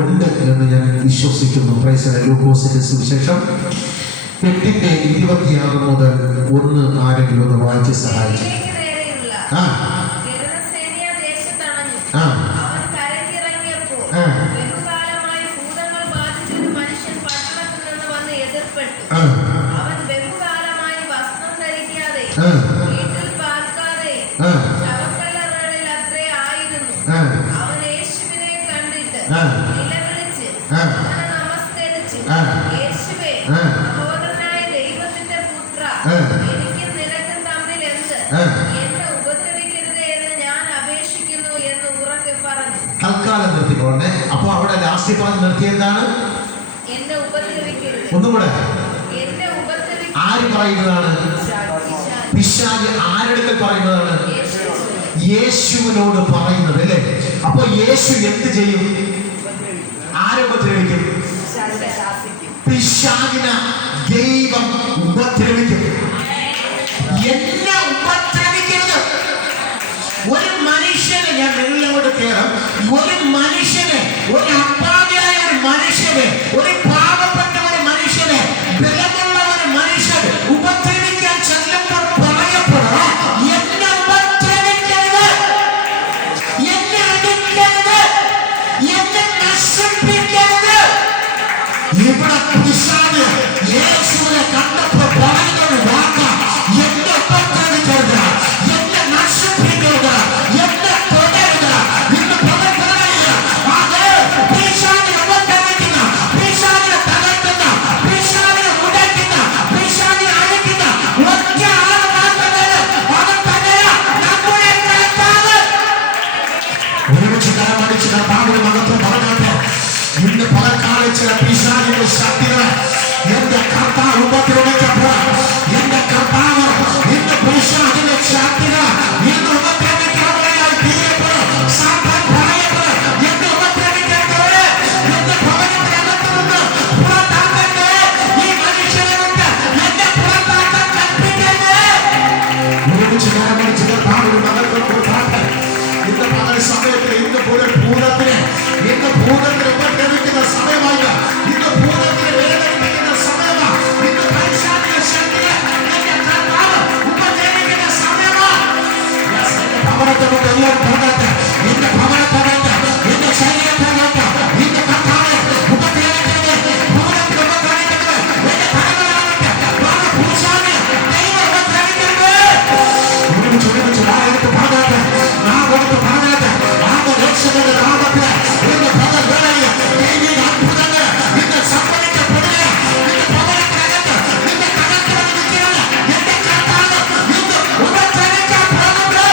ഉണ്ട് എന്ന് ഞാൻ വിശ്വസിക്കുന്നു. പ്രൈസ് ലൂക്കോസിന്റെ സുവിശേഷം 8:26 മുതൽ 1 ആരെങ്കിലും ഒന്ന് വായിച്ച് സഹായിച്ചു. തൽക്കാലം നിർത്തിക്കോണ്ടേ. അപ്പൊ അവിടെ ലാസ്റ്റ് പറഞ്ഞ് നിർത്തിയെന്താണ്? ഒന്നും കൂടെ ആര് പറയുന്നതാണ്? പിശാച് ആരെടുക്കൽ പറയുന്നതാണ്? യേശുവിനോട് പറയുന്നത് അല്ലേ? അപ്പൊ യേശു എന്ത് ചെയ്യും? ആരെ ഉപദ്രവിക്കും? പിശാചിനെ ദൈവം ഉപദ്രവിക്കും. എന്നെ ഉപദ്രവിക്കരുത്. ഒരു മനുഷ്യനെ, ഞാൻ നിങ്ങളോട് കയറാം, ഒരു മനുഷ്യനെ, ഒരു അപ്പാവിയായ ഒരു മനുഷ്യനെ, ഒരു പാവപ്പെട്ട ഒരു മനുഷ്യനെ, ബലമുള്ള ഒരു മനുഷ്യൻ ഉപദ്രവിക്കാൻ ചെല്ലുമ്പോൾ പറയപ്പെടാം, എന്നെ ഉപദ്രവിക്കരുത്, എന്നെ അടിക്കരുത്, എന്നെ നശിപ്പിക്കരുത്. ഇവിടെ പിശാച് യേശുവിനെ കണ്ടപ്പോൾ പറയുന്നത് വാക്ക, എന്നെ ഉപദ്രവിക്കരുത്, എന്നെ നശിപ്പിക്കരുത്, എന്നെ തുടരുത്. ഇന്ന് പലപ്പോഴും അത് പിശാചിനെ ഉപദ്രവിക്കുന്ന, പിശാചിനെ തകർക്കുന്ന, പിശാചിനെ ഉടയ്ക്കുന്ന, പിശാചിനെ അഴിക്കുന്ന ഒറ്റ ആൾ മാത്രമേ, അത് തന്നെയാ നമ്മുടെ കർത്താവ്. ഒരുമിച്ച് കരമടിച്ച് കർത്താവിന് മഹത്വം പറഞ്ഞോട്ടെ. ഇന്ന് പലക്കാലം ചില പിശാചിന്റെ ശക്തികൾ എന്റെ കർത്താവ് ഉപദ്രവിക്കപ്പോൾ, എന്റെ കർത്താവ് ഇന്ന് പിശാചിന്റെ ശക്തികൾ ഇന്ന് ഉപദ്രവിക്കാനായി തീരപ്പോൾ, സാത്താൻ പറയപ്പോൾ, എന്നെ ഉപദ്രവിക്കരുത്, എന്റെ ഭവനത്തിനകത്ത് നിന്ന് പുറത്താക്കരുത്, ഈ മനുഷ്യനെ കൊണ്ട് എന്നെ പുറത്താക്കാൻ കൽപ്പിക്കരുത്. ഒരുമിച്ച് കരമടിച്ച് കർത്താവിന് മഹത്വം കൊടുത്താട്ടെ. ഇന്ന് പകൽ സമയത്ത്, ഇന്ന് പോലെ ഭൂതത്തിന്, ഇന്ന് ഭൂതത്തിന് ഉപദ്രവിക്കുന്ന സമയമല്ല, ഇന്ന് ഭൂതത്തിന് വേദനിപ്പിക്കുന്ന സമയമാണ്, ഇന്ന് പൈശാചിക ശക്തിയെ എന്റെ കർത്താവ് ഉപദ്രവിക്കുന്ന സമയമാണ്. എന്റെ ഭവനത്തെ കൊണ്ട് എല്ലാം പോകട്ടെ, എന്റെ ഭവനത്തെ കൊണ്ട്, എന്റെ ശരീരത്തെ കൊണ്ട്, എന്റെ കർത്താവ് ഉപദ്രവിക്കരുത്, ഭൂതത്തിന് ഉപദ്രവിക്കരുത്, എന്റെ തലമുറയാകട്ടെ, ഭൂഷാന് ദൈവം ഉപദ്രവിക്കരുത്. ഒരുമിച്ച് ആരെടുത്ത് പറഞ്ഞാട്ടെ, നാം എടുത്ത് പറഞ്ഞാട്ടെ, നാം രക്ഷകന്റെ നാമത്തിൽ ഇന്ന് പല വേളയിൽ ദൈവിക അത്ഭുതങ്ങൾ ഇന്ന് സംഭവിക്കപ്പെടുക. നിന്റെ ഭവനത്തിനകത്ത്, നിന്റെ കടത്തിൽ നിൽക്കുന്നത് എന്റെ കർത്താവ് ഇന്ന് ഉപദ്രവിക്കാൻ പോകുന്നു.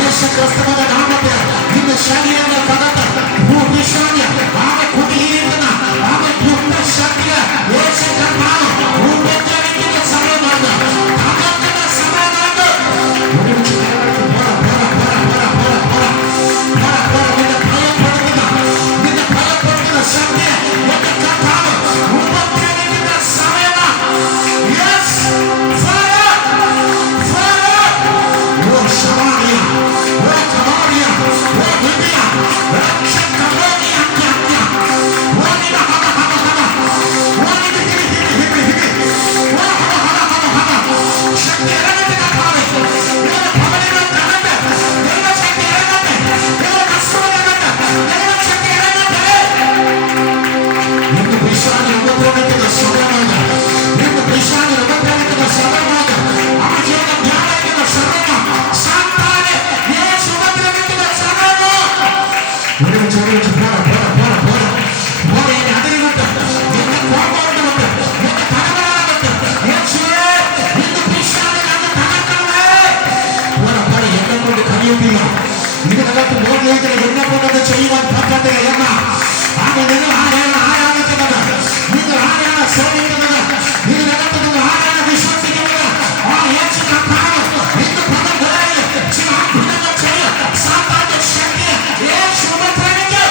യേശുക്രിസ്തുവിന്റെ നാമത്തിൽ ഇന്ന് ശരീരങ്ങൾക്കകത്ത് ഭൂമിശാന്യ അവൻ കുടിയിരിക്കുന്ന അവൻ ദുഷ്ടശക്തിയെ യേശു കർത്താവ് ഉപദ്രവിക്കുന്ന സമയമാണ്, തകർക്കുന്ന സമയമാണ്. ഒരുമിച്ച് നിന്നെ ഭയപ്പെടുത്തുന്ന ശക്തിയെ എന്റെ കർത്താവ് ഉപദ്രവിക്കുന്ന സമയമാണ്. Yes, fire, fire. Oh, Samaria, oh, Samaria, oh, Libya, oh, Shakamonia, oh, Nina, Hama, Hama, Hama, oh, Nina, Himi, Himi, Himi, oh, Hama, Hama, Hama, Hama, Shakti, Rangate, Kapave, oh, Pavane, Rangate, oh, Shakti, Rangate, oh, Nasua, Rangate, oh, Shakti, Rangate. ഇന്ന് പിശാചിനെ ഉപദ്രവിക്കുന്ന സമയമാണ്, ഇന്ന് പിശാചിനെ ഉപദ്രവിക്കുന്ന സമയമാണ്, അഭിഷേകം ധ്യാനിക്കുന്ന സമയമാണ്, സാത്താനെ യേശു ഉപദ്രവിക്കുന്ന സമയമാണ്. ഒരുമിച്ച് എന്നെ അതിരുവിട്ട്, എന്നെ കോപമുണ്ട്, എന്നെ തലമുറകളുണ്ട്, യേശുവേ ഇന്ന് പിശാചിനെ അങ്ങ് തകർക്കണമേ. എന്നെ കൊണ്ട് കഴിയുന്നില്ല, ഇതിനകത്ത് ബോധിക്കുന്നത് എന്നെ കൊണ്ടത് ചെയ്യുവാൻ പറ്റത്തില്ല എന്ന അത് നിങ്ങൾ ആരെയാണ് ആരാധിക്കുന്നത്, നിങ്ങൾ ആരെയാണ് സേവിക്കുന്നത്, ഇതിനകത്ത് നിങ്ങൾ ആരാണ് വിശ്വസിക്കുന്നത്? ആ യേശു കർത്താവ് ഇന്ന് പകൽ വേളയിൽ ചില അത്ഭുതങ്ങൾ ചെയ്യും. സാത്താന്റെ ശക്തിയെ യേശു ഉപദ്രവിക്കും,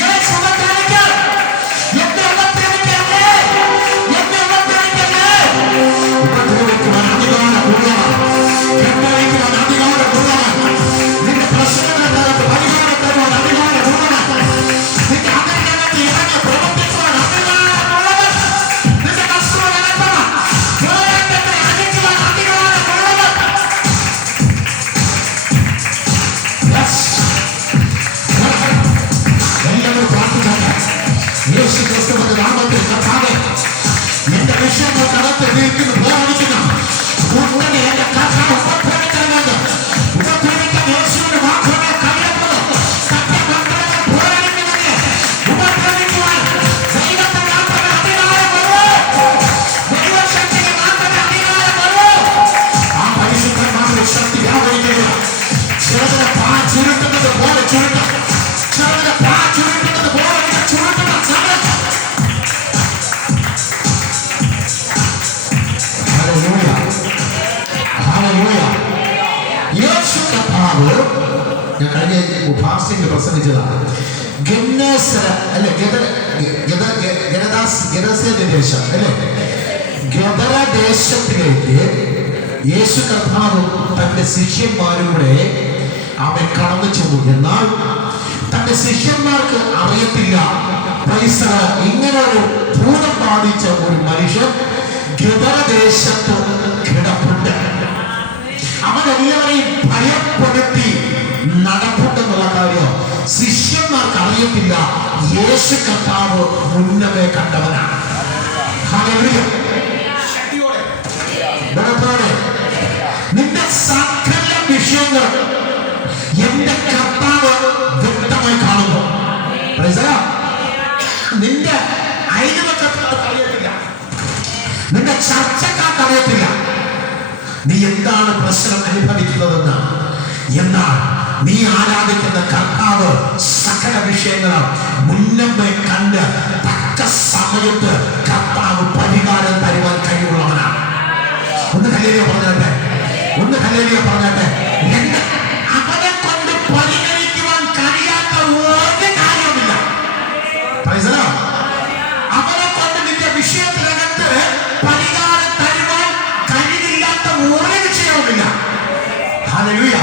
യേശു ഉപദ്രവിക്കും. എന്നെ ഉപദ്രവിക്കരുത്, എന്നെ ഉപദ്രവിക്കരുത്. ഉപദ്രവിക്കുവാൻ അധികാരം ഉള്ളവർ, ഉപദ്രവിക്കുവാൻ അധികാരം ഉള്ളവർ, നിന്റെ പ്രശ്നം ചുരുട്ടും. ചിലരുടെ പാ ചുരുട്ടുന്നത് പോലെ ചുരുട്ടുന്ന സമയത്ത് യേശു കർത്താവ്, ഞാൻ കഴിഞ്ഞ ഫാസ്റ്റിംഗ് പ്രസംഗിച്ചതാണ്, ദേശം അല്ലെ, ഗദരദേശത്തിലേക്ക് യേശു കർത്താവ് തന്റെ ശിഷ്യന്മാരും കൂടെ അവൻ കടന്നു ചെന്നു. എന്നാൽ തന്റെ ശിഷ്യന്മാർക്ക് അറിയത്തില്ല ഇങ്ങനെ ഒരു ഭൂതം ബാധിച്ച ഒരു മനുഷ്യൻ ഗദരദേശത്ത് കിടപ്പുണ്ട്. അവനെല്ലാവരെയും ഭയപ്പെടുത്തി നടപ്പുണ്ടെന്നുള്ള കാര്യം ശിഷ്യന്മാർക്ക് അറിയത്തില്ല. യേശു കർത്താവ് മുന്നമേ കണ്ടവനാണ്. നിന്റെ സകല വിഷയങ്ങൾ എന്റെ കർത്താവ് വ്യക്തമായി കാണുന്നു. നിന്റെ അയൽവക്കക്കാർക്ക് അറിയത്തില്ല, നിന്റെ ചർച്ചക്കാർക്ക് അറിയത്തില്ല നീ എന്താണ് പ്രശ്നം അനുഭവിക്കുന്നതെന്ന്. എന്നാൽ നീ ആരാധിക്കുന്ന കർത്താവ് സകല വിഷയങ്ങളും മുന്നമേ കണ്ട് തക്ക സമയത്ത് കർത്താവ് പരിഹാരം തരുവാൻ കഴിവുള്ളവനാണ്. ഒന്ന് ഹല്ലേലൂയ പറഞ്ഞാട്ടെ, ഒന്ന് ഹല്ലേലൂയ പറഞ്ഞാട്ടെ. അവനെ കൊണ്ട് പരിഹരിക്കുവാൻ കഴിയാത്ത ഒരു കാര്യമില്ല. അവനെ കൊണ്ട് നിന്റെ വിഷയത്തിനകത്ത് പരിഹാരം തരുവാൻ കഴിവില്ലാത്ത ഒരു വിഷയവുമില്ല. ഹല്ലേലൂയ.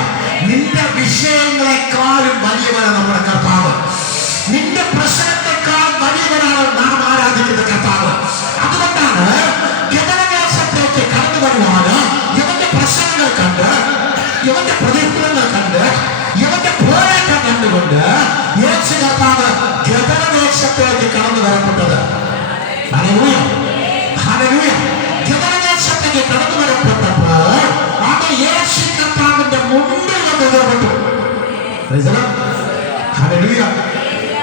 നിന്റെ വിഷയങ്ങളെക്കാളും വലിയവനാണ് നമ്മുടെ കർത്താവ്. നിന്റെ പ്രശ്നത്തെക്കാൾ വലിയവനാണ് നാം ആരാധിക്കുന്ന കർത്താവ്. അതുകൊണ്ടാണ് ഗദരദേശത്തേക്ക് കടന്നു വരുവാന് ഇവന്റെ പ്രശ്നങ്ങൾ കണ്ട്, ഇവന്റെ പ്രതികൂലങ്ങൾ കണ്ട്, ഇവന്റെ പോരാട്ടം കണ്ടുകൊണ്ട് യേശു കർത്താവ് ഗദരദേശത്തേക്ക് കടന്നു വരപ്പെട്ടത്. Hallelujah, hallelujah. ഗദരദേശത്തേക്ക് കടന്നു വരപ്പെട്ടപ്പോൾ അത് യേശു കർത്താവിന്റെ മുമ്പിൽ വന്ന് ഇടപെട്ടു. ഹല്ലേലൂയ.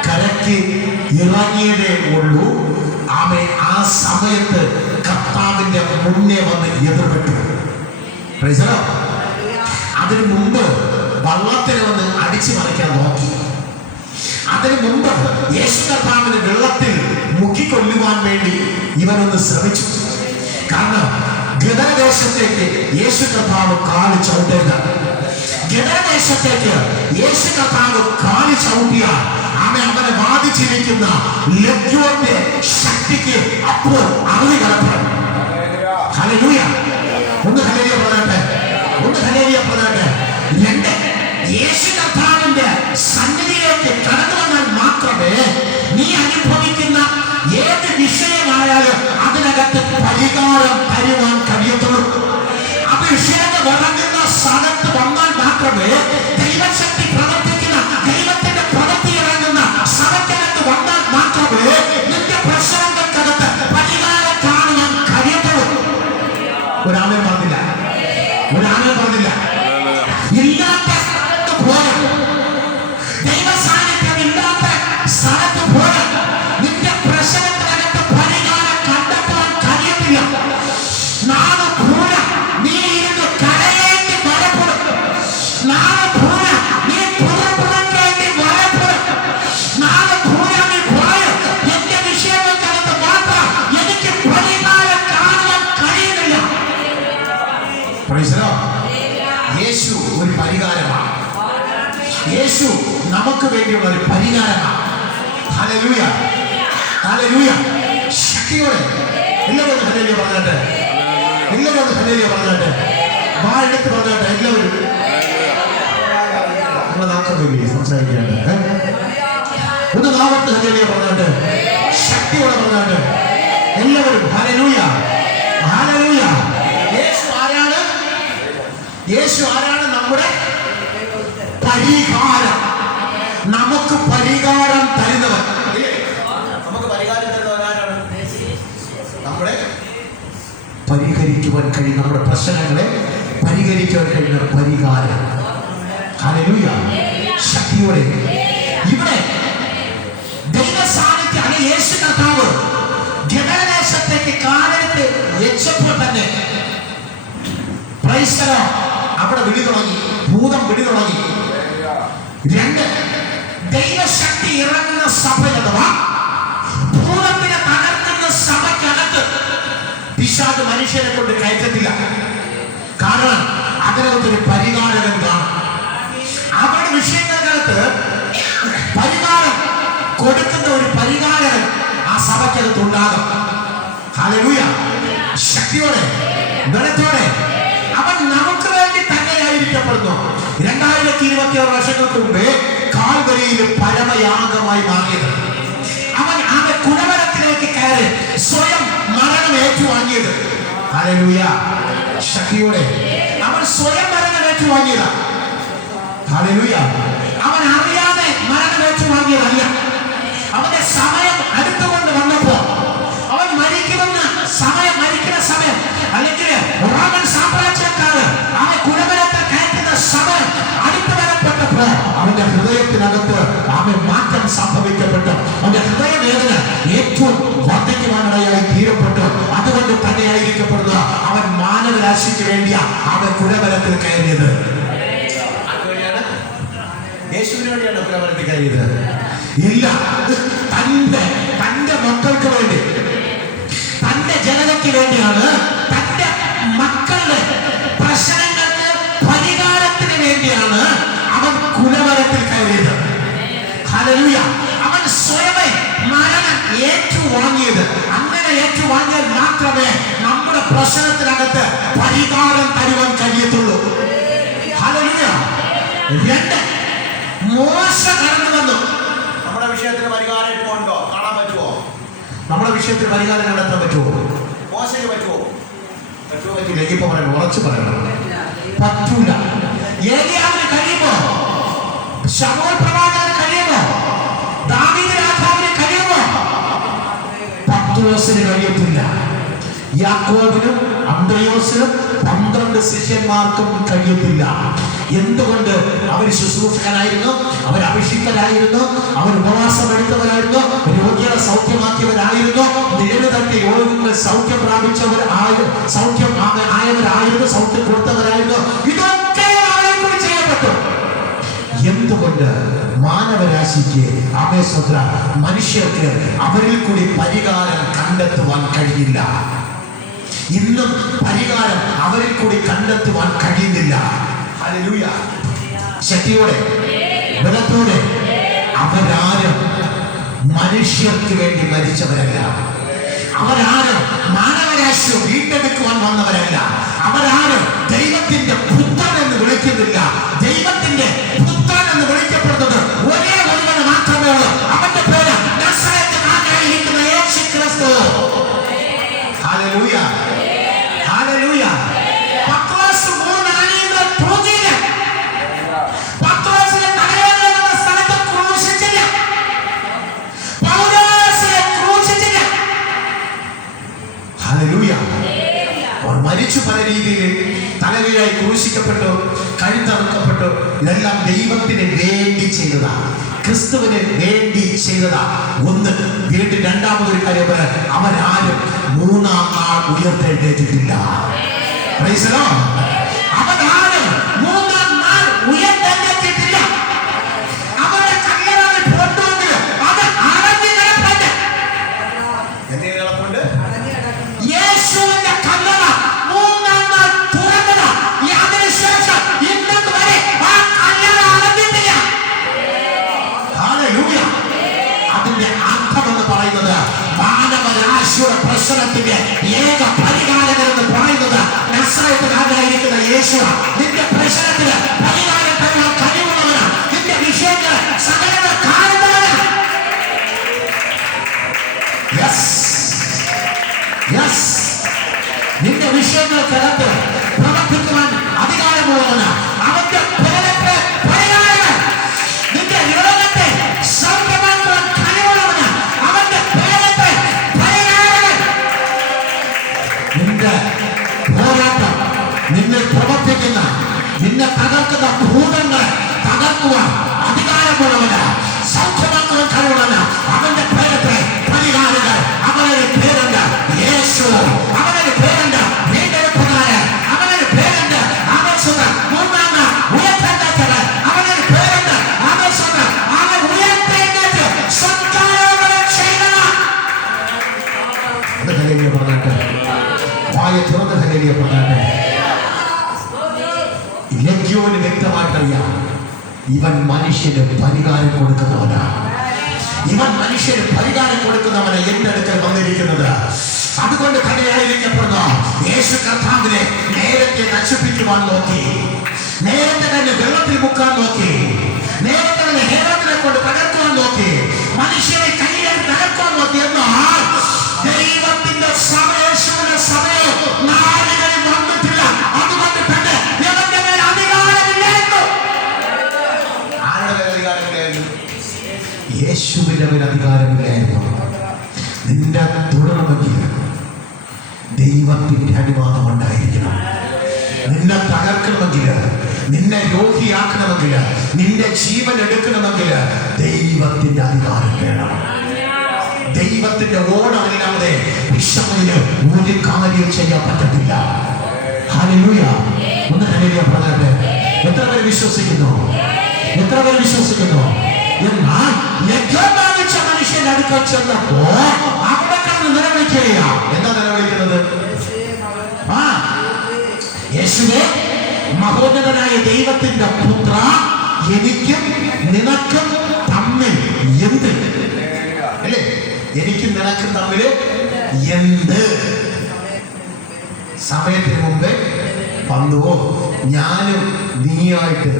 കരയ്ക്ക് ഇറങ്ങിയതേ ഉള്ളൂ. അവൻ ആ സമയത്ത് കർത്താവിന്റെ മുന്നേ വന്ന് എതിർപ്പെട്ടു. അതിനു മുമ്പ് വള്ളത്തിന് വന്ന് അടിച്ചു മറിക്കാൻ നോക്കി. അതിനു മുമ്പ് യേശു കർത്താവിന് വെള്ളത്തിൽ മുക്കിക്കൊല്ലുവാൻ വേണ്ടി ഇവനൊന്ന് ശ്രമിച്ചു. കാരണം ഗദരദേശത്തേക്ക് യേശു കർത്താവ് കാല് ചവിട്ടരുത്. ഗദരദേശത്തേക്ക് യേശു കർത്താവ് കാല് ചവിട്ടിയാൽ അവനെ ബാധിച്ചിരിക്കുന്ന ലജ്ജയുടെ ശക്തിക്ക് അപ്പോൾ അറിവ് കലപ്പണം. ഹല്ലേലൂയ. ഒന്ന് ഹല്ലേലൂയ പറഞ്ഞാട്ടെ, ഒന്ന് ഹല്ലേലൂയ പറഞ്ഞാട്ടെ. രണ്ട്, യേശു കർത്താവിന്റെ സന്നിധിയിലേക്ക് കടന്നു വന്നാൽ മാത്രമേ നീ അനുഭവിക്കുന്ന ഏത് വിഷയമായാലും അതിനകത്ത് പരിഹാരം തരുവാൻ കഴിയത്തുള്ളൂ. അഭിഷേകം ഇറങ്ങുന്ന സ്ഥലത്ത് വന്നാൽ മാത്രമേ ദൈവശക്തി പ്രവർത്തിക്കുന്ന, ദൈവത്തിന്റെ പ്രവൃത്തി ഇറങ്ങുന്ന സ്ഥലത്തിനകത്ത് വന്നാൽ മാത്രമേ നിന്റെ പ്രശ്നങ്ങൾക്കകത്ത് പരിഹാരം കാണുവാൻ കഴിയത്തുള്ളൂ. ഒരാളെ പറഞ്ഞില്ല, ഒരാളെ പറഞ്ഞില്ല. ഇല്ലാത്ത സ്ഥലത്ത് പോലും, ദൈവ സാന്നിധ്യം ഇല്ലാത്ത സ്ഥലത്ത് പോലും നിന്റെ പ്രശ്നത്തിനകത്ത് പരിഹാരം കണ്ടെത്താൻ കഴിയത്തില്ല. നാളെ പൂര നീ ഇരുന്ന് കരയേണ്ടി വരപ്പെടും. നാളെ പൂര നീ പുറപ്പെടുക്കേണ്ടി വരപ്പെടും. നാളെ പൂര നീ പറയും, എന്റെ വിഷയങ്ങൾക്കകത്ത് മാത്രം എനിക്ക് പരിഹാരം കാണാൻ കഴിയുന്നില്ല. യേശു ഒരു പരിഹാരമാണ്. യേശു നമുക്ക് വേണ്ടിയുള്ള ഒരു പരിഹാരമാണ്. Hallelujah, hallelujah. ശക്തിയോടെ എല്ലാവരും ഹല്ലേലൂയ പറഞ്ഞാട്ടെ, എല്ലാവരും ഹല്ലേലൂയ പറഞ്ഞാട്ടെ, വാ എടുത്ത് പറഞ്ഞാട്ടെ. എല്ലാവരും സംസാരിക്കാണ്ട് ഒന്ന് നാവത്ത് ഹല്ലേലൂയ പറഞ്ഞാട്ടെ, ശക്തിയോടെ പറഞ്ഞാട്ടെ. എല്ലാവരും ഹല്ലേലൂയ, ഹല്ലേലൂയ. യേശു ആരാണ്? യേശു ആരാണ്? നമ്മുടെ പരിഹാരം, നമുക്ക് പരിഹാരം തരുന്നവൻ. നമുക്ക് പരിഹാരം തരുന്നവൻ ആരാണ്? നമ്മുടെ പരിഹരിക്കുവാൻ കഴിയും, നമ്മുടെ പ്രശ്നങ്ങളെ പരിഹരിക്കുവാൻ കഴിയുന്ന പരിഹാരം. ഹല്ലേലൂയ. ശക്തിയോടെ ഇവിടെ ദൈവ സാന്നിധ്യം അല്ലെ യേശു കർത്താവ് ഗദരദേശത്തേക്ക് കാലെടുത്ത് വെച്ചപ്പോൾ തന്നെ അവിടെ വിളി തുടങ്ങി, ഭൂതം വിളി തുടങ്ങി. രണ്ട്, ദൈവശക്തി ഇറങ്ങുന്ന സഭ അഥവാ ഭൂതത്തിനെ തകർക്കുന്ന സഭയ്ക്കകത്ത് പിശാച് മനുഷ്യനെ കൊണ്ട് കയറ്റത്തില്ല. കാരണം അതിനകത്തൊരു പരിഹാരകൻ കാണും. അവരുടെ വിഷയങ്ങൾക്കകത്ത് പരിഹാരം കൊടുക്കുന്ന ഒരു പരിഹാരകൻ ആ സഭയ്ക്കകത്ത് ഉണ്ടാകും. ഹല്ലേലൂയ. ശക്തിയോടെ ബലത്തോടെ അവൻ നമുക്ക് വേണ്ടി തന്നെയായിരിക്കപ്പെടുന്നു. 2026 വർഷങ്ങൾക്ക് മുമ്പേ കാൽവരിയിൽ പരമയാഗമായി മാറിയത് അവൻ കുലവരത്തിലേക്ക് കയറി സ്വയം മരണം ഏറ്റുവാങ്ങിയത്. ഹല്ലേലൂയ. ശക്തിയോടെ അവൻ സ്വയം മരണം ഏറ്റുവാങ്ങിയതാണ്. ഹല്ലേലൂയ. അവൻ അറിയാതെ മരണം ഏറ്റുവാങ്ങിയതല്ല. അവന്റെ സമയം അടുത്തുകൊണ്ട് വന്നപ്പോ അവൻ മരിക്കുന്ന സമയം അല്ലെങ്കിൽ റോമൻ സാമ്രാജ്യക്കാര് അവൻ കുലവരത്തെ കയറ്റുന്ന സമയം അടുത്തു വരപ്പെട്ടപ്പോ അവന്റെ ഹൃദയത്തിനകത്ത് അവൻ മാറ്റം സംഭവിക്കപ്പെട്ടു. അവന്റെ ഹൃദയവേദന ഏറ്റവും വർദ്ധിക്കുവാനിടയായി തീരപ്പെട്ടു. അതുകൊണ്ട് തന്നെയായിരിക്കപ്പെടുക അവൻ മാനവരാശിക്ക് വേണ്ടിയ അവൻ കുലവരത്തിൽ കയറിയത്. യേശുവിന് വേണ്ടിയാണ് കുലവരത്തിൽ കയറിയത്? ഇല്ല, തന്റെ മക്കൾക്ക് വേണ്ടി, തന്റെ ജനതയ്ക്ക് വേണ്ടിയാണ്. തന്റെ മക്കളുടെ പ്രശ്നങ്ങൾക്ക് പരിഹാരത്തിന് വേണ്ടിയാണ് അവൻ കുലവരത്തിൽ കയറിയത്. ഹല്ലേലൂയ. അവൻ സ്വയമേ മരണം ഏറ്റുവാങ്ങിയത്. അങ്ങനെ ഏറ്റുവാങ്ങിയാൽ മാത്രമേ നമ്മുടെ പ്രശ്നത്തിനകത്ത് പരിഹാരം തരുവാൻ കഴിയത്തുള്ളൂ. ഹല്ലേലൂയ. 2, മോശ കടന്നു വന്നു. നമ്മുടെ വിഷയത്തിന് പരിഹാരം ഇപ്പോൾ ഉണ്ടോ? കാണാൻ പറ്റുമോ? നമ്മുടെ വിഷയത്തിന് പരിഹാരം കണ്ടെത്താൻ പറ്റുമോ? മോശയ്ക്ക് പറ്റുമോ? പറ്റില്ല. ഇപ്പൊ പറയണം, ഉറച്ചു പറയണം. പറ്റൂല. ഏലിയാവിന് കഴിയുമോ? ശമൂവേൽ പ്രവാചകന് കഴിയുമോ? ദാവീദ് രാജാവിന് കഴിയുമോ? പത്രോസിന് കഴിയത്തില്ല. യാക്കോബിനും അന്ത്രയോസിനും 12 ശിഷ്യന്മാർക്കും കഴിയത്തില്ല. എന്തുകൊണ്ട്? അവർ ശുശ്രൂഷകരായിരുന്നു, അവർ അഭിഷിക്തരായിരുന്നു, അവർ ഉപവാസം എടുത്തവരായിരുന്നു, രോഗികളെ സൗഖ്യമാക്കിയവരായിരുന്നു, നിഴല് തട്ടി രോഗങ്ങൾ സൗഖ്യം പ്രാപിച്ചവർ സൗഖ്യം ആയവരായിരുന്നു, സൗഖ്യം കൊടുത്തവരായിരുന്നു. ഇതൊക്കെ അവരെ കൂടി ചെയ്യപ്പെട്ടു. എന്തുകൊണ്ട്? മാനവരാശിക്ക് ആവേശത്ര മനുഷ്യർക്ക് അവരിൽ കൂടി പരിഹാരം കണ്ടെത്തുവാൻ കഴിയില്ല. ഇന്നും പരിഹാരം അവരിൽ കൂടി കണ്ടെത്തുവാൻ കഴിയുന്നില്ല. ഹല്ലേലൂയ. ശക്തിയോടെ ബലത്തോടെ അവരാരും മനുഷ്യർക്ക് വേണ്ടി മരിച്ചവരല്ല. അവരാരും മാനവരാശിയെ വീണ്ടെടുക്കുവാൻ വന്നവരല്ല. അവരാരും ദൈവത്തിന്റെ പുത്രൻ എന്ന് വിളിക്കുന്നില്ല. ദൈവത്തിന്റെ പുത്രൻ എന്ന് വിളിക്കപ്പെടുന്നത് ഒരേ ഒരുവന് മാത്രമേ ഉള്ളൂ. അവന്റെ പേര് നസറേത്തുകാരനായിരിക്കുന്ന യേശു ക്രിസ്തു. ഹല്ലേലൂയ. ഹല്ലേലൂയ. പത്രോസ് 3 ആണികൾ തൂങ്ങിയില്ല. പത്രോസിനെ തലവേദന സ്ഥലത്ത് ക്രൂശിച്ചില്ല. പൗലോസിനെ ക്രൂശിച്ചില്ല. ഹല്ലേലൂയ. അവർ മരിച്ചു പല രീതിയിൽ തലകീഴായി ക്രൂശിക്കപ്പെട്ടു, കഴുത്തറുക്കപ്പെട്ടു. ഇതെല്ലാം ദൈവത്തിന് വേണ്ടി ചെയ്തതാണ്, ക്രിസ്തുവിന് വേണ്ടി ചെയ്തതാ. ഒന്ന്. വീണ്ടും രണ്ടാമതൊരു കാര്യം പറയാൻ, അവരാരും 3-ാം നാൾ ഉയർത്തെഴുന്നേറ്റിട്ടില്ല. അവരാരും 3-ാം നാൾ ഉയർത്തെഴുന്നേറ്റിട്ടില്ല. അവരുടെ കല്ലറകളിൽ പോട്ടുമെങ്കിൽ അത് അടഞ്ഞു കിടപ്പുണ്ട്. എന്തിനു കിടപ്പുണ്ട്? യേശുവിന്റെ കല്ലറ 3-ാം നാൾ തുറന്നതാ. അതിനുശേഷം ഇന്നത് വരെ ആ കല്ലറ അടഞ്ഞിട്ടില്ല. ഹല്ലേലൂയ. അതിന്റെ അർത്ഥം എന്ന് പറയുന്നത് മാനവരാശിയുടെ പ്രശ്നത്തിന്റെ ഏക പരിഹാരകൻ എന്ന് പറയുന്നത് നസറേത്തുകാരനായിരിക്കുന്ന യേശു. നിന്റെ പ്രശ്നത്തിന് പരിഹാരം തരാൻ കഴിവുള്ളവനാണ്. നിന്റെ വിഷയങ്ങൾ സകലത കാണുന്നവനാണ്. നിന്റെ വിഷയങ്ങൾക്കകത്ത് പ്രവർത്തിക്കുവാൻ അധികാരമുള്ളവനാണ്. അവന്റെ പേരത്തെ പരിഹാരകൻ. നിന്റെ രോഗത്തെ സൗഖ്യമാക്കുവാൻ കഴിവുള്ളവനാണ്. അവന്റെ പേരത്തെ പരിഹാരകൻ. നിന്റെ പോരാട്ടം, നിന്നിൽ പ്രവർത്തിക്കുന്ന ഇവൻ മനുഷ്യന് പരിഹാരം കൊടുക്കുന്നവനാണ്. ഇവൻ മനുഷ്യന് പരിഹാരം കൊടുക്കുന്നവനെ എന്റെ അടുക്കൽ വന്നിരിക്കുന്നത്. അതുകൊണ്ട് തന്നെയായിരിക്കപ്പെടുന്നു യേശു കർത്താവിനെ നേരത്തെ നശിപ്പിക്കുവാൻ നോക്കി, നേരത്തെ തന്നെ വെള്ളത്തിൽ മുക്കാൻ നോക്കി, നേരത്തെ തന്നെ ഹേരോദിനെ കൊണ്ട് തകർക്കുവാൻ നോക്കി, മനുഷ്യനെ കയ്യിൽ തകർക്കുവാൻ നോക്കി. എന്നാൽ ദൈവത്തിന്റെ സമയേശുവിന്റെ സമയം നാളുകളിൽ വന്നിട്ടില്ല. അതുകൊണ്ട് തന്നെ ഇവന്റെ മേൽ അധികാരമില്ലായിരുന്നു. ആരുടെ മേൽ അധികാരമില്ലായിരുന്നു? യേശുവിന്റെ മേൽ അധികാരമില്ലായിരുന്നു. നിന്റെ തുടരണമെങ്കിൽ ദൈവത്തിന്റെ അനുവാദം ഉണ്ടായിരിക്കണം. നിന്നെ തകർക്കണമെങ്കിൽ, നിന്നെ രോഗിയാക്കണമെങ്കിൽ, നിന്റെ ജീവൻ എടുക്കണമെങ്കിൽ ദൈവത്തിന്റെ അധികാരം വേണം. ദൈവത്തിന്റെ ഓർഡറില്ലാതെ വിഷമത്തിന് ഒരു കാര്യം ചെയ്യാൻ പറ്റത്തില്ല. ഹല്ലേലൂയ. ഒന്ന് ഹല്ലേലൂയ പറഞ്ഞാട്ടെ. എത്ര പേര് വിശ്വസിക്കുന്നു? എത്ര പേര് വിശ്വസിക്കുന്നു? എന്നാൽ യജ്ഞം വാങ്ങിച്ച മനുഷ്യന്റെ അടുക്കൽ ചെന്നപ്പോ അവിടെ കിടന്ന് നിലവിളിക്കുക. എന്താ നിലവിളിക്കുന്നത്? യേശുവേ, മഹോന്നതനായ ദൈവത്തിന്റെ പുത്ര, എനിക്കും നിനക്കും തമ്മിൽ എന്ത്? അല്ലേ? എനിക്കും നിനക്കും തമ്മിൽ എന്ത്? സമയത്തിന് മുമ്പേ വന്നുവോ? ഞാനും നീയായിട്ട്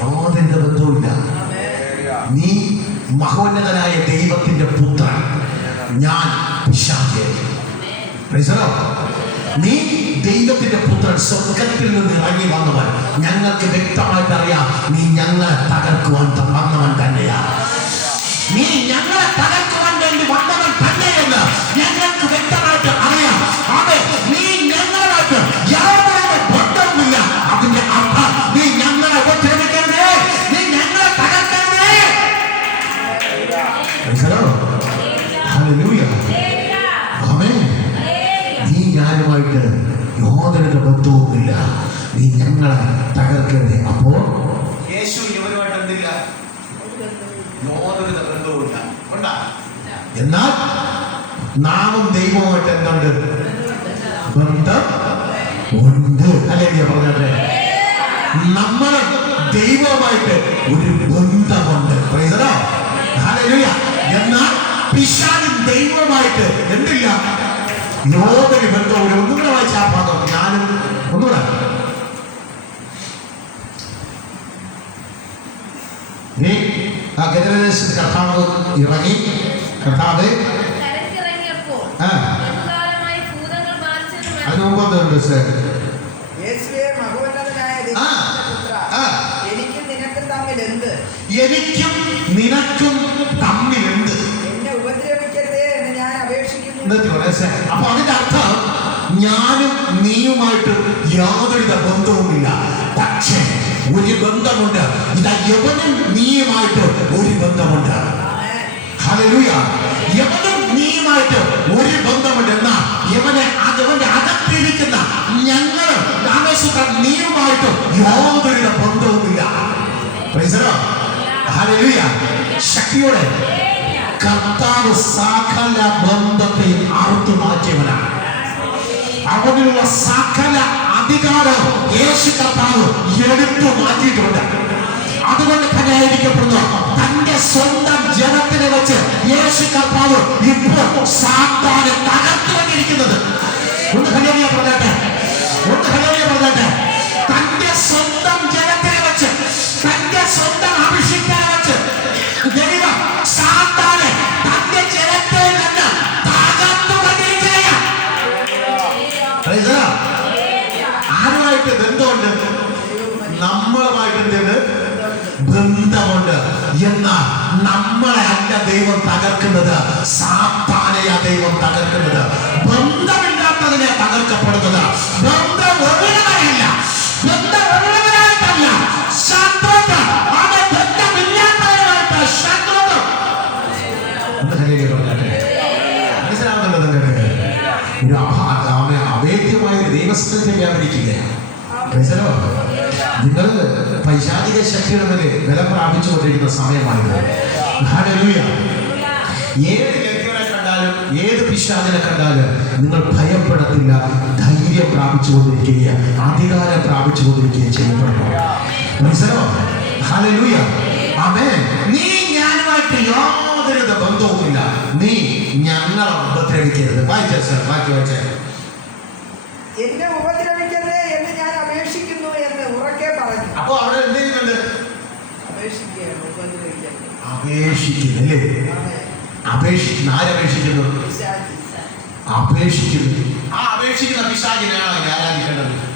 യാതൊരു ബന്ധവുമില്ല. നീ മഹോന്നതനായ ദൈവത്തിന്റെ പുത്രൻ, ഞാൻ പിശാച്. നീ ദൈവത്തിന്റെ പുത്രൻ, സ്വർഗത്തിൽ നിന്ന് ഇറങ്ങി വന്നവൻ. ഞങ്ങൾക്ക് വ്യക്തമായിട്ട് അറിയാം നീ ഞങ്ങളെ തകർക്കുവാൻ വന്നവൻ തന്നെയാ. നീ ഞങ്ങളെ തകർക്കുവാൻ വേണ്ടി വന്നവൻ തന്നെയെന്ന് ഞങ്ങൾക്ക് വ്യക്തമായിട്ട് അറിയാം. അതെ, നീ ഞങ്ങളായിട്ട് യാതൊരു ബന്ധവുമില്ല. അതിന്റെ അർത്ഥം നീ ഞങ്ങളെ ഉപദ്രവിക്കരുതേ, നീ ഞങ്ങളെ തകർക്കരുതേ. ഹല്ലേലൂയ. ആമേൻ. നീ ഞാനുമായിട്ട് യാതൊരു ബന്ധവുമില്ല, നീ ഞങ്ങളെ തകർക്കരുതേ. അപ്പോ യേശു ഇവരുമായിട്ട് എന്തില്ല? യാതൊരു ബന്ധവുമില്ല. ഉണ്ടാ? എന്നാൽ നാമും ദൈവവുമായിട്ട് എന്തുണ്ട്? ബന്ധം ഉണ്ട്. അല്ലെങ്കിൽ പറഞ്ഞേ, നമ്മൾ ദൈവവുമായിട്ട് ഒരു ബന്ധമുണ്ട്. ഹല്ലേലൂയ. എന്നാൽ പിശാചും ദൈവവുമായിട്ട് എന്തില്ല? യാതൊരു ബന്ധവും. ഒന്നുകൂടെ വായിച്ച ആ ഭാഗം. ഞാനും ഒന്നുകൂടെ ആ ഗദരദേശത്ത് കർത്താവ് ഇറങ്ങി. കർത്താവ് അതിന് മുമ്പ് എന്തുണ്ട്? എനിക്കും നിനക്കും തമ്മിൽ എന്ത്? എന്നെ ഉപദ്രവിക്കരുതേ എന്ന് ഞാൻ അപേക്ഷിക്കുന്നു. അപ്പൊ അതിന്റെ അർത്ഥം ഞാനും നീയുമായിട്ട് യാതൊരു ബന്ധവുമില്ല. പക്ഷേ ഒരു ബന്ധമുണ്ട്. ഇതാ യവനും നീയുമായിട്ട് ഒരു ബന്ധമുണ്ട്. ഹല്ലേലൂയ. യവനും നീയുമായിട്ട് ഒരു ബന്ധമുണ്ട്. എന്നാൽ യവന്റെ അകത്തിരിക്കുന്ന ഞങ്ങൾ നീയുമായിട്ട് യാതൊരു ബന്ധവുമില്ല. ഹല്ലേലൂയ. ശക്തിയോടെ കർത്താവ് സകല ബന്ധത്തെയും അറുത്തു മാറ്റിയവനാണ്. അവനുള്ള സകല അധികാരം യേശു കർത്താവ് എടുത്തു മാറ്റിയിട്ടുണ്ട്. അതുകൊണ്ട് തന്നെ ആയിരിക്കപ്പെടുന്നു തന്റെ സ്വന്തം ജനത്തിനെ വെച്ച് യേശു കർത്താവ് ഇപ്പോൾ സാത്താനെ തകർത്തുകൊണ്ടിരിക്കുന്നത്. ഒന്ന് ഹല്ലേലൂയ പറഞ്ഞാട്ടെ. ഒന്ന് ഹല്ലേലൂയ പറഞ്ഞാട്ടെ. തന്റെ സ്വന്തം ജനത്തിനെ വെച്ച്, തന്റെ സ്വന്തം അഭിഷിക്തനെ വെച്ച് ദൈവം സാത്താനെ തന്റെ ജനത്തെ നിന്ന് തകർത്തുകൊണ്ടിരിക്കുകയാണ്. ആരുമായിട്ട് ബന്ധമുണ്ട്? നമ്മളുമായിട്ട് എന്തുണ്ട്? ബന്ധമുണ്ട്. എന്നാൽ നമ്മളെ അല്ല ദൈവം തകർക്കുന്നത്, സാത്താനെയാ ദൈവം തകർക്കുന്നത്. ബന്ധമില്ലാത്തതിനെ തകർക്കപ്പെടുന്നത്. ബന്ധമുള്ളവരല്ല, ബന്ധമുള്ളവരായിട്ടല്ല ശത്രുത. അത് ബന്ധമില്ലാത്തവരായിട്ട് ശത്രുത. മനസ്സിലാവുന്നുണ്ടോ നിങ്ങൾക്ക്? ഒരു അവേദ്യമായ ഒരു ദൈവസ്ഥത്തെ വ്യാപരിക്കുകയാണ്. നിങ്ങൾ പൈശാചിക ശക്തിയുടെ മേലെ ബലം പ്രാപിച്ചുകൊണ്ടിരിക്കുന്ന സമയമായിരുന്നു. ഹല്ലേലൂയ. ഏത് വ്യക്തികളെ കണ്ടാലും, ഏത് പിശാചിനെ കണ്ടാലും നിങ്ങൾ ഭയപ്പെടത്തില്ല. ധൈര്യം പ്രാപിച്ചുകൊണ്ടിരിക്കുകയും അധികാരം പ്രാപിച്ചുകൊണ്ടിരിക്കുകയും ചെയ്യപ്പെടുന്നു. ഹല്ലേലൂയ. ആമേൻ. നീ ഞാനുമായിട്ട് യാതൊരു ബന്ധവുമില്ല. നീ ഞങ്ങളെ ഉപദ്രവിക്കരുത്. വായിച്ചേ സർ, ബാക്കി വായിച്ചേ. എന്നെ ഉപദ്രവിക്കരുത് എന്ന് ഞാൻ അപേക്ഷിക്കുന്നു എന്ന് ഉറക്കെ പറഞ്ഞു. അപ്പൊ അവിടെ എന്ത് ചെയ്യുന്നുണ്ട്? അപേക്ഷിക്കുകയാണ്, ഉപദ്രവിക്കരുത്. അപേക്ഷിക്കുന്നു അല്ലേ? ആമേൻ. അപേക്ഷിക്കുന്നു. ആരപേക്ഷിക്കുന്നു? പിശാച്. അപേക്ഷിക്കുന്നു. ആ അപേക്ഷിക്കുന്ന പിശാചിനെയാണ് ആരാധിക്കേണ്ടത്.